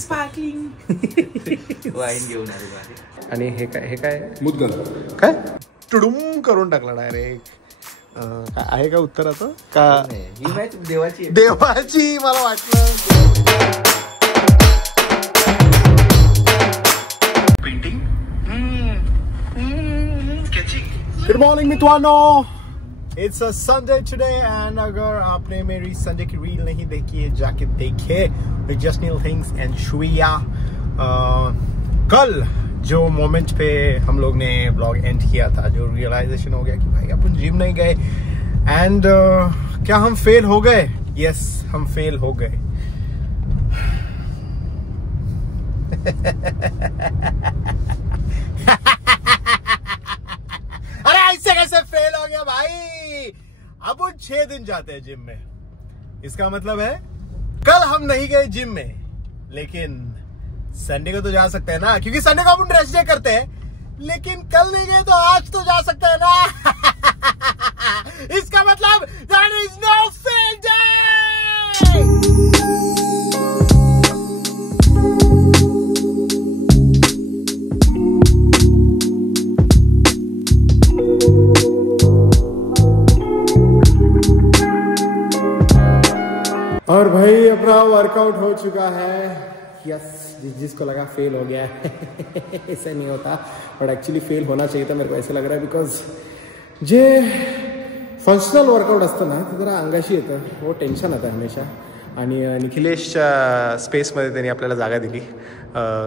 Sparkling wine घेऊन आलो बाहेर. आणि हे काय मुद्गल काय टुडुम करून टाकला डायरेक्ट. काय आहे का उत्तराचं का? ही मॅच देवाची देवाची मला वाटलं. पेंटिंग. गुड मॉर्निंग मित्रांनो. It's a Sunday today and अगर आपने मेरी संडे की रील नहीं देखी है जाके देखिए. विद जस्ट नील थिंग्स एंड श्रिया. कल जो मोमेंट पे हम लोग ने ब्लॉग एंड किया था, जो रियलाइजेशन हो गया कि भाई अपन जिम नहीं गए एंड क्या हम फेल हो गए? यस, हम फेल हो गए. अरे ऐसे कैसे फेल हो गया भाई? अपन 6 दिन जाते हैं जिम में. इसका मतलब है कल हम नहीं गए जिम में, लेकिन संडे को तो जा सकते हैं ना, क्योंकि संडे को अपन रेस्ट डे करते हैं. लेकिन कल नहीं गए तो आज तो जा सकते हैं ना. इसका मतलब there is no fail day. और भाई अपना वर्कआउट हो चुका है. यस, जिसको लगा फेल हो गया है ऐसा नहीं होता, बट एक्चुअली फेल होना चाहिए था. मेरे को ऐसे लग रहा है बिकॉज जे फंक्शनल वर्कआउट असतं ना ते जरा अंगाशी येतं, वो टेन्शन येतं हमेशा. आणि निखिलेशच्या स्पेसमध्ये त्यांनी आपल्याला जागा दिली.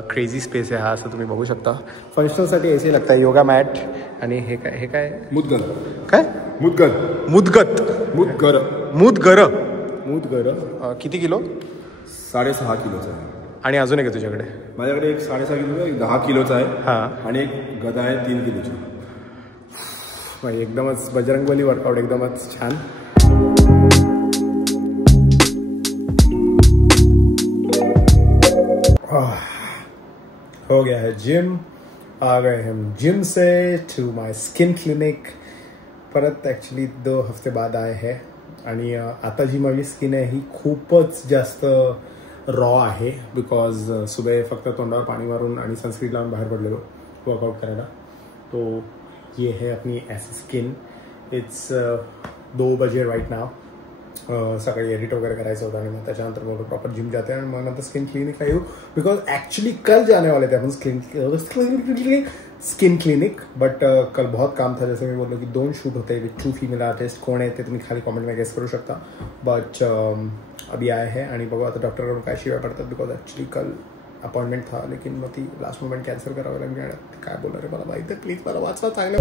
क्रेझी स्पेस आहे हा, असं तुम्ही बघू शकता. फंक्शनलसाठी ऐसे लगता है. योगा मॅट आणि हे काय मुद्गल. काय मुद्गल मुदगत मुदगर मुदगर मुदगर. किती किलो? 6.5 किलोचा आहे. आणि अजून एक आहे तुझ्याकडे? माझ्याकडे एक 6.5 किलोचा, एक 10 किलोचा आहे. हां. आणि एक गदा आहे 3 किलोची. भाई एकदमच बजरंगबली वर्कआउट, एकदमच छान. हो गया है जिम. आ गए हम जिम से टू माय स्किन क्लिनिक. परत ॲक्च्युली 2 हफ्ते बाद आए है. आणि आता जी माझी स्किन आहे ही खूपच जास्त रॉ आहे, बिकॉज सुबह फक्त तोंडावर पाणी मारून आणि सनस्क्रीन लावून बाहेर पडलेलो वर्कआउट करायला. तो ये है अपनी ऐसी स्किन. इट्स 2 बजे राइट नाव. सकाळी एडिट वगैरह करायचं होतं आणि मग त्याच्यानंतर मग प्रॉपर जिम जाते हैं. मग नंतर स्किन क्लिनिक येऊ, बिकॉज एक्चुअली कल जाने वाले थे अपन स्किन क्लिनिक. बट कल बहुत काम था. जैसे मैं बोल रहा कि 2 शूट होते विथ 2 फीमेल आर्टिस्ट. कोण आहे ते तुम्ही खाली कॉमेंट में गेस करू शकता. बट अभी आए हैं आणि बघू आता डॉक्टरकडून काय शिवाय पडतात, बिकॉज ॲक्च्युली कल अपॉइंटमेंट था, लेकिन मग ती लास्ट मोमेंट कॅन्सल करावं लागली. आणि काय बोलणार रे मला माहिती आहे, प्लीज मला वाचवा चांगलं.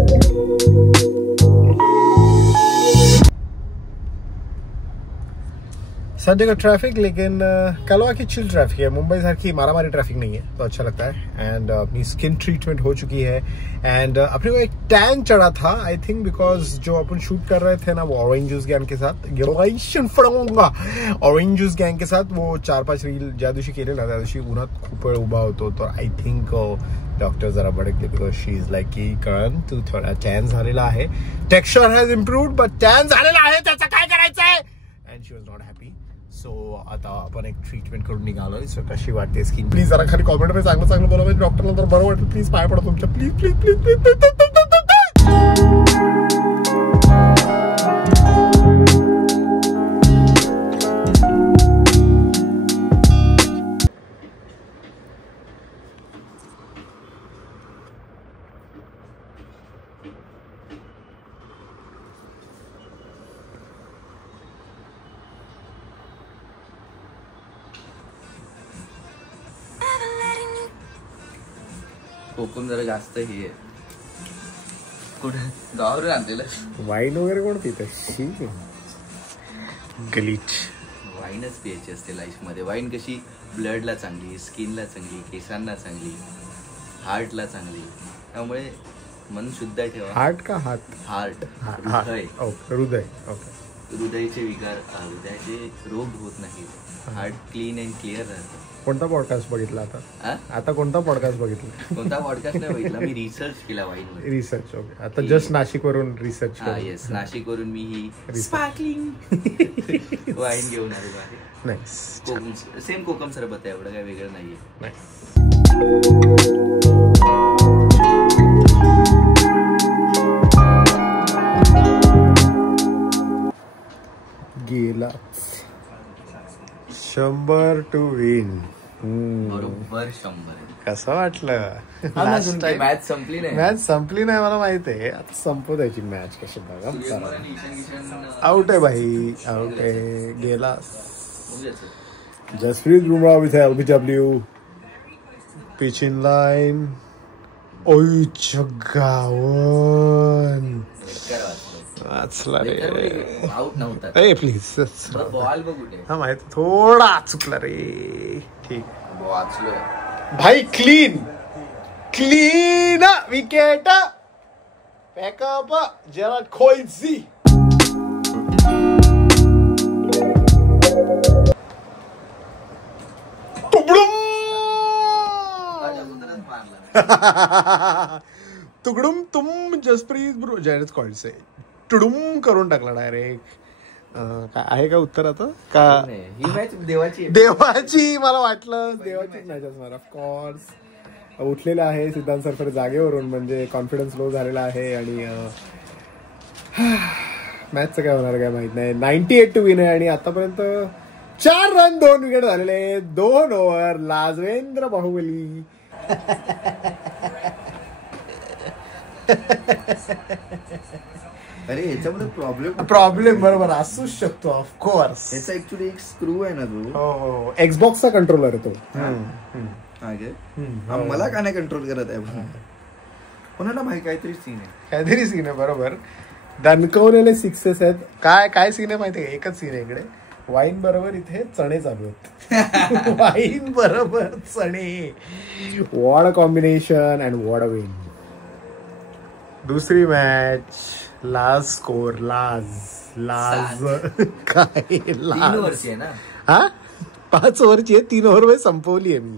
संडे का ट्रैफिक, लेकिन कलवा की चिल ट्रैफिक है. मुंबई सारखी मारामारी ट्रैफिक नहीं है, तो अच्छा लगता है. एंड अपनी स्किन ट्रीटमेंट हो चुकी है. एंड अपने को एक टैन चढ़ा था, आई थिंक बिकॉज जो अपन शूट कर रहे थे ना वो ऑरेंज जूस गैंग के साथ, ऑरेंज जूस गैंग के साथ वो 4-5 रील ज्या दिवशी केलेला त्या दिवशी उन्हात खूप वेळ उभा होतो. तर आय थिंक डॉक्टर जरा भडकले, बिकॉज शी इज लाईक की करण तू थोडा टॅन झालेला आहे. Texture has improved but tan झालेला आहे, त्याचं काय करायचं आहे? And she was not happy. So आता आपण एक ट्रीटमेंट करून निघालोय. सो कशी वाटते स्किन? प्लीज जरा खाली कॉमेंट मध्ये चांगलं बोला, म्हणजे डॉक्टरला तर बरं वाटेल. प्लीज पाय पडा तुमच्या. Please please please please please. Konkan जरा जास्त हे आहे. कुठे गावावर आणलेलं वाईन वगैरे कोण पितं? शी गलीच. वाईनच प्यायची असते लाईफमध्ये. वाईन कशी ब्लडला चांगली, स्किनला चांगली, केसांना चांगली, हार्टला चांगली. त्यामुळे मन शुद्ध ठेवा. हार्ट का हात? हार्ट, हृदय. ओके. हृदयाचे विकार, हृदयाचे रोग होत नाहीत. हार्ट क्लीन अँड क्लिअर राहतं. कोणता पॉडकास्ट बघितला आता? हा? आता कोणता पॉडकास्ट बघितला? कोणता पॉडकास्ट नाही बघितला, मी रिसर्च केला वाईन रिसर्च. ओके, आता जस्ट नाशिकवरून रिसर्च. येस, नाशिकवरून मी ही Research. स्पार्कलिंग वाईन घेऊन आलेलो आहे. नाही सेम कोकम सरबत आहे, एवढं काय वेगळं नाहीये. गेला 100 to win. बरोबर 100. कसं वाटलं? मॅच संपली नाही. मॅच संपली नाही मला माहित आहे. आता संपू द्यायची मॅच. कशी बघा, सूर्यकुमार आणि ईशान किशन आउट आहे भाई, आउट आहे. गेला. बघूयाचं. जसप्रीत Bumrah with LBW. Pitch in line. ओय गावन बेकार वाटलं. वाचला रे. आउट नव्हता. ए प्लीज. बॉल बघ कुठे. हा माहित, थोडा चुकला रे. ठीक वाचलोय भाई. Clean wicket. Backup Gerald Coetzee. तुकडुम तुम जसप्रीत ब्रो जॅरेड कॉल्डसे टुडुम करून टाकला डायरेक्ट. काय आहे का उत्तर आता का? ही मॅच देवाची. देवाची मला वाटलं देवाचीच मॅच असणार. ऑफकोर्स उठलेला आहे सिद्धांत सरफर जागेवरून, म्हणजे कॉन्फिडन्स लो झालेला आहे. आणि मॅचचं काय होणार काय माहित नाही. 98 to win आहे आणि आतापर्यंत 4 रन 2 विकेट झालेले. 2 ओव्हर. लाजवेंद्र बाहुबली. अरे ह्याच्यामध्ये प्रॉब्लेम बरोबर असूच शकतो. ऑफकोर्स ह्याचा ऍक्च्युली एक स्क्रू आहे ना तो. हो, एक्सबॉक्सचा कंट्रोलर आहे तो. मला का नाही कंट्रोल करत आहे कोणाला माहिती. काहीतरी सीन आहे बरोबर. दणकवलेले 6 आहेत. काय सीन आहे माहिती आहे? एकच सीन आहे इकडे. वाईन बरोबर इथे चणे चालू आहेत. वाईन बरोबर चणे. What a combination and what a win. दुसरी मॅच. Last score. लाज काय 3 वर्षी आहे ना. हा 5 ओव्हरची आहे. 3 ओव्हर संपवली आहे मी.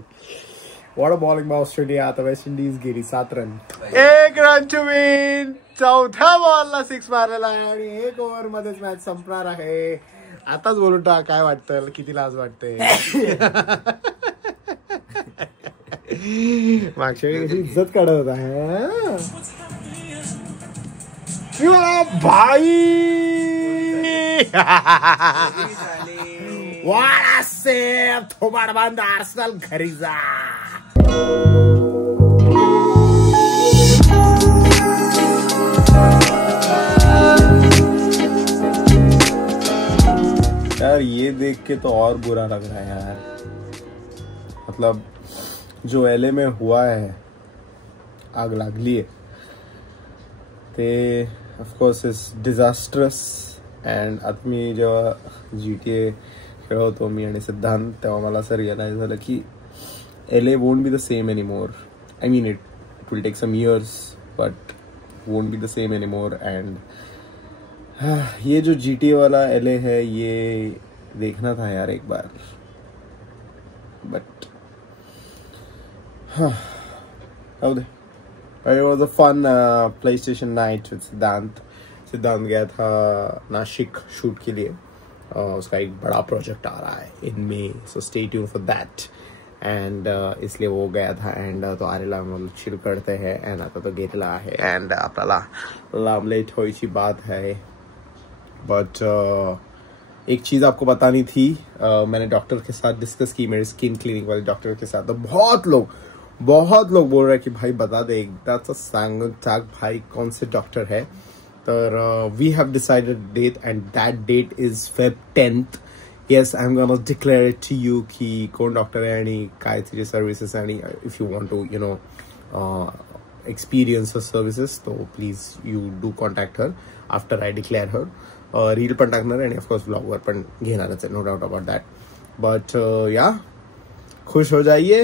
What a bowling by Australia. आता वेस्ट इंडिज गेली 7 रन. 1 रन टू विन. चौथ्या बॉलला 6 मारलेला आहे आणि 1 ओव्हर मध्येच मॅच संपणार आहे. आताच बोलून टाक काय वाटतं, किती लाज वाटते. मागच्या वेळी कशी इज्जत काढत होता भाई. वाडा सेफ. थोबाड बांध. आर्सेनल घरी जा. यार ये देख के तो और बुरा लग रहा है यार. मतलब जो LA में हुआ है, आग लागली आहे ते ऑफकोर्स इज डिझास्ट्रस. अँड आता मी जेव्हा GTA खेळत होतो मी आणि सिद्धांत, तेव्हा मला असं रिअलाइज झालं की LA won't be the same anymore. I mean it will take some years but won't be the same anymore. And ये जो GTA वाला LA है ये देखना था यार एक बार. But it was a fun PlayStation night with सिद्धांत गया था नासिक शूट के लिए. उसका एक बड़ा प्रोजेक्ट आ रहा है in May, so stay tune for that. And इसलिए वो गया था. एंड तो आरेला चिल करते हैं. एंड आता तो गेलेला आहे. एंड आपल्याला लांब लेट होईची बात है. बट एक चीज़ आपको बतानी थी. मैंने डॉक्टर के साथ डिस्कस की, मेरे स्किन क्लिनिक वाले डॉक्टर के साथ. तो बहुत लोग बोल रहे हैं कि भाई बता दे एकदाच सांग भाई कौन से डॉक्टर है. तर we have decided date and that date is Feb 10th. Yes, I am gonna declare it to you की कोण डॉक्टर आहे आणि काय तिचे सर्विसेस. आणि if you want to you know experience her services तो please you do contact her after I declare her. Reel पण टाकणार आणि ऑफकोर्स ब्लॉगवर पण घेणारच आहे, no doubt about that. But या खुश हो जाइए,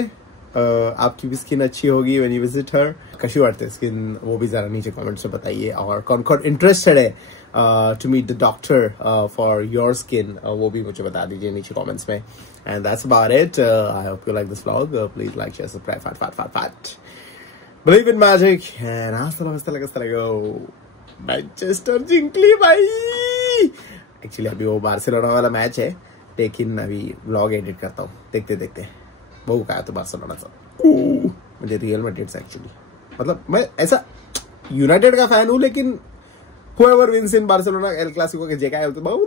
आपकी भी स्किन अच्छी होगी when you visit her. कशी वाटते स्किन वो भी जरा नीचे कमेंट्स में बताइए. और कौन कौन इंटरेस्टेड है to meet the doctor for your skin, वो भी मुझे बता दीजिए नीचे कमेंट्स में. And that's about it. I hope you like this vlog. Please like, share, subscribe. Fat. Believe in magic. And hasta luego. Manchester जिंकली भाई. एक्चुअली अभी वो बार्सिलोना वाला मैच है, लेकिन अभी व्लॉग एडिट करता हूँ. देखते बहु का तो बार्सिलोनाचा. मुझे रियल मैड्रिड से एक्चुअली, मतलब मैं ऐसा यूनाइटेड का फैन हूँ, लेकिन whoever wins in Barcelona El Clasico के जे काय होते बहु